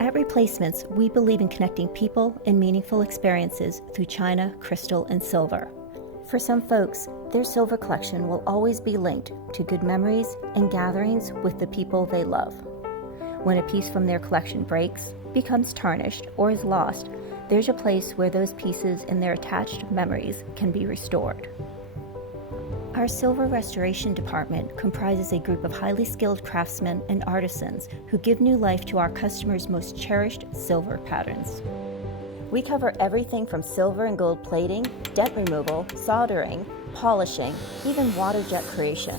At Replacements, we believe in connecting people and meaningful experiences through china, crystal, and silver. For some folks, their silver collection will always be linked to good memories and gatherings with the people they love. When a piece from their collection breaks, becomes tarnished, or is lost, there's a place where those pieces and their attached memories can be restored. Our silver restoration department comprises a group of highly skilled craftsmen and artisans who give new life to our customers' most cherished silver patterns. We cover everything from silver and gold plating, dent removal, soldering, polishing, even water jet creation.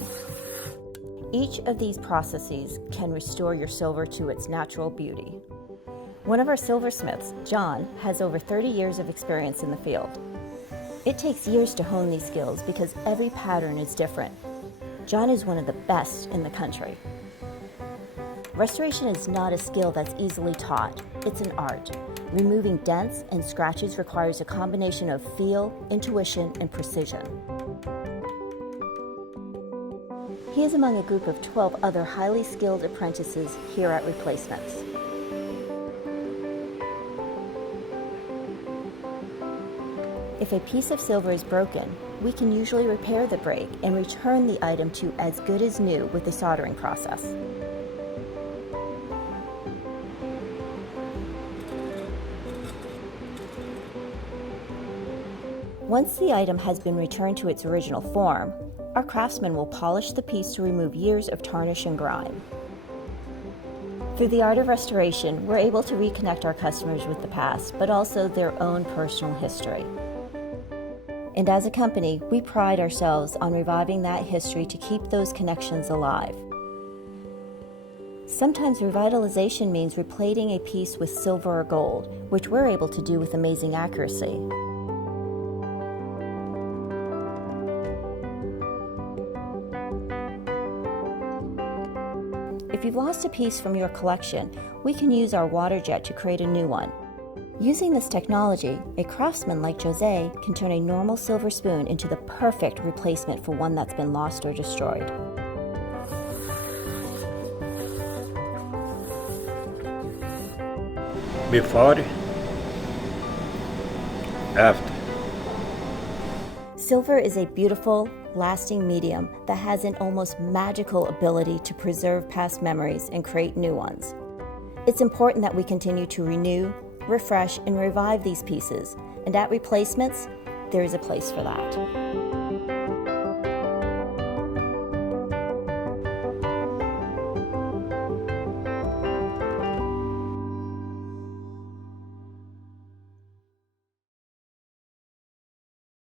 Each of these processes can restore your silver to its natural beauty. One of our silversmiths, John, has over 30 years of experience in the field. It takes years to hone these skills because every pattern is different. John is one of the best in the country. Restoration is not a skill that's easily taught. It's an art. Removing dents and scratches requires a combination of feel, intuition, and precision. He is among a group of 12 other highly skilled apprentices here at Replacements. If a piece of silver is broken, we can usually repair the break and return the item to as good as new with the soldering process. Once the item has been returned to its original form, our craftsmen will polish the piece to remove years of tarnish and grime. Through the art of restoration, we're able to reconnect our customers with the past, but also their own personal history. And as a company, we pride ourselves on reviving that history to keep those connections alive. Sometimes revitalization means replating a piece with silver or gold, which we're able to do with amazing accuracy. If you've lost a piece from your collection, we can use our water jet to create a new one. Using this technology, a craftsman like Jose can turn a normal silver spoon into the perfect replacement for one that's been lost or destroyed. Before, after. Silver is a beautiful, lasting medium that has an almost magical ability to preserve past memories and create new ones. It's important that we continue to renew, refresh, and revive these pieces, and at Replacements, there is a place for that.